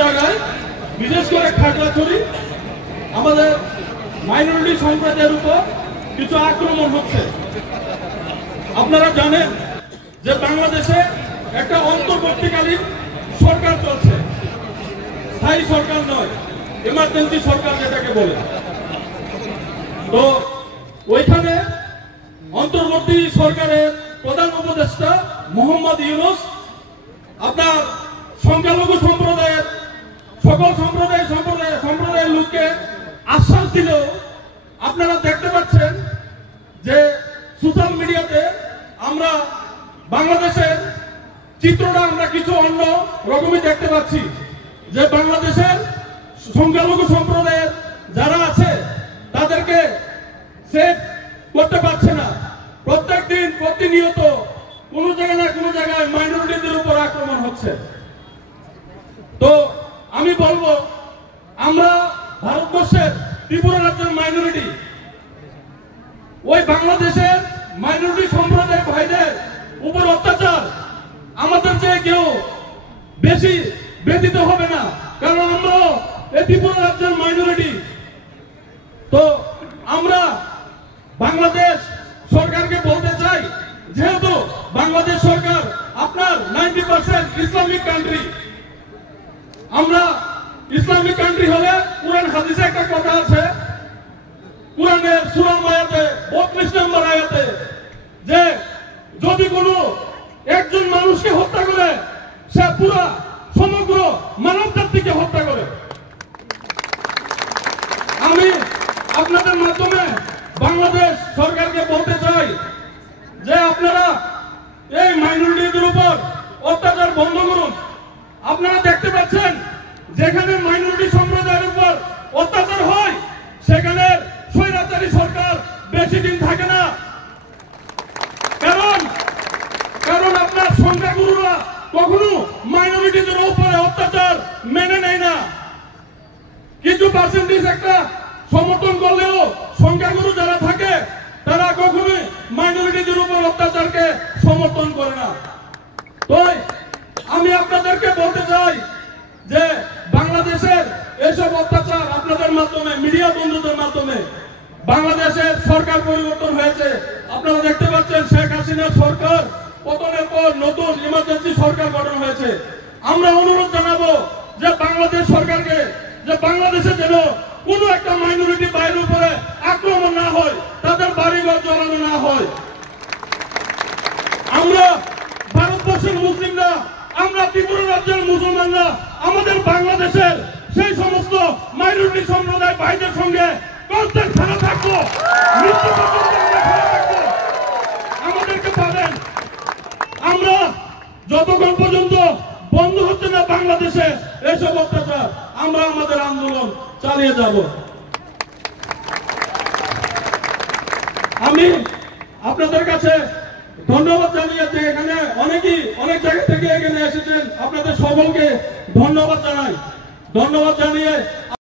জায়গায় বিশেষ করে খাগড়াছড়ি আমাদের মাইনরিটি সম্প্রদায়ের উপর কিছু আক্রমণ হচ্ছে। আপনারা জানেন যে বাংলাদেশে একটা অন্তর্বর্তীকালীন সরকার চলছে, স্থায়ী সরকার নয়, ইমার্জেন্সি সরকার যেটাকে বলে। তো ওইখানে অন্তর্বর্তী সরকারের প্রধান উপদেষ্টা মোহাম্মদ ইউনূস আপনার সংখ্যালঘু সম্প্রদায়ের সকল সম্প্রদায়ের লোককে আশ্বাস দিলেও আপনারা দেখতে পাচ্ছেন যে সোশ্যাল মিডিয়াতে আমরা বাংলাদেশের চিত্রটা আমরা কিছু অন্য রকমই দেখতে পাচ্ছি, যে বাংলাদেশের সংখ্যালঘু সম্প্রদায়ের যারা আছে তাদেরকে সেভ করতে পারছে না। প্রত্যেকদিন প্রতিনিয়ত কোনো জায়গায় না কোনো জায়গায় মাইনরিটিদের উপর আক্রমণ হচ্ছে। তো আমি বলবো, আমরা ভারতবর্ষের ত্রিপুরা রাজ্যের মাইনরিটি, ওই বাংলাদেশের মাইনরিটি সম্প্রদায়ের ভাইদের উপর অত্যাচার আমাদের চেয়ে কেউ বেশি ব্যতীত হবে না, কারণ আমরা এই ত্রিপুরা রাজ্যের মাইনরিটি। তো আমরা বাংলাদেশ সরকারকে বলতে চাই, যেহেতু বাংলাদেশ সরকার আপনার 90% ইসলামিক কান্ট্রি, আমরা ইসলামিক কান্ট্রি হলে কুরআন হাদিসে একটা কথা আছে, কুরআনের সূরা আয়াতে 32 নম্বর আয়াতে, যে যদি কোনো একজন মানুষকে হত্যা করে সে পুরো সমগ্র মানব জাতিকে হত্যা করে। আমি আপনাদের মাধ্যমে বাংলাদেশ সরকারকে বলতে চাই যে আপনারা এই মাইনরিটিদের উপর অত্যাচার বন্ধ করুন। আপনারা দেখতে পাচ্ছেন যেখানে মাইনরিটি সম্প্রদায়ের উপর অত্যাচার হয় সেখানে স্বৈরাচারী সরকার বেশি দিন থাকে না, কারণ আপনার সংখ্যাগুরুরা কখনো মাইনরিটিদের উপরে অত্যাচার মেনে নেয় না। কিছু পার্সেন্টেজ একটা সমর্থন করলেও সংখ্যাগুরু যারা থাকে তারা কখনোই মাইনরিটিদের উপর অত্যাচারকে সমর্থন করে না। তো আমি আপনাদেরকে বলতে চাই যে বাংলাদেশের এসব অত্যাচার আপনাদের মাধ্যমে, মিডিয়া বন্ধুদের মাধ্যমে, বাংলাদেশের সরকার পরিবর্তন হয়েছে। আপনারা দেখতে পাচ্ছেন শেখ হাসিনার সরকার পতনের পর নতুন ইমার্জেন্সি সরকার গঠন হয়েছে। আমরা অনুরোধ জানাবো যে বাংলাদেশ সরকারকে, যে বাংলাদেশে যেন কোন একটা মাইনরিটি ভাইয়ের উপরে আক্রমণ না হয়, তাদের বাড়িঘর জ্বালানো না হয়। আমরা ভারতবর্ষের মুসলিমরা, আমরা ত্রিপুরা রাজ্যের মুসলমানরা আমাদের বাংলাদেশের সেই সমস্ত মাইনরিটি সম্প্রদায় ভাইদের সঙ্গে কনস্ট্যান্ট খেলা থাকবো, মৃত্যু পর্যন্ত আমরা খেলা থাকবো। আমাদেরকে পাবেন, আমরা যতক্ষণ পর্যন্ত বন্ধ হচ্ছে না বাংলাদেশে এসব অত্যাচার, আমরা আমাদের আন্দোলন চালিয়ে যাব। আমি আপনাদের কাছে ধন্যবাদ জানিয়েছি, এখানে অনেকেই অনেক জায়গা থেকে এখানে এসেছেন, আপনাদের সকলকে ধন্যবাদ জানাই। ধন্যবাদ জানিয়ে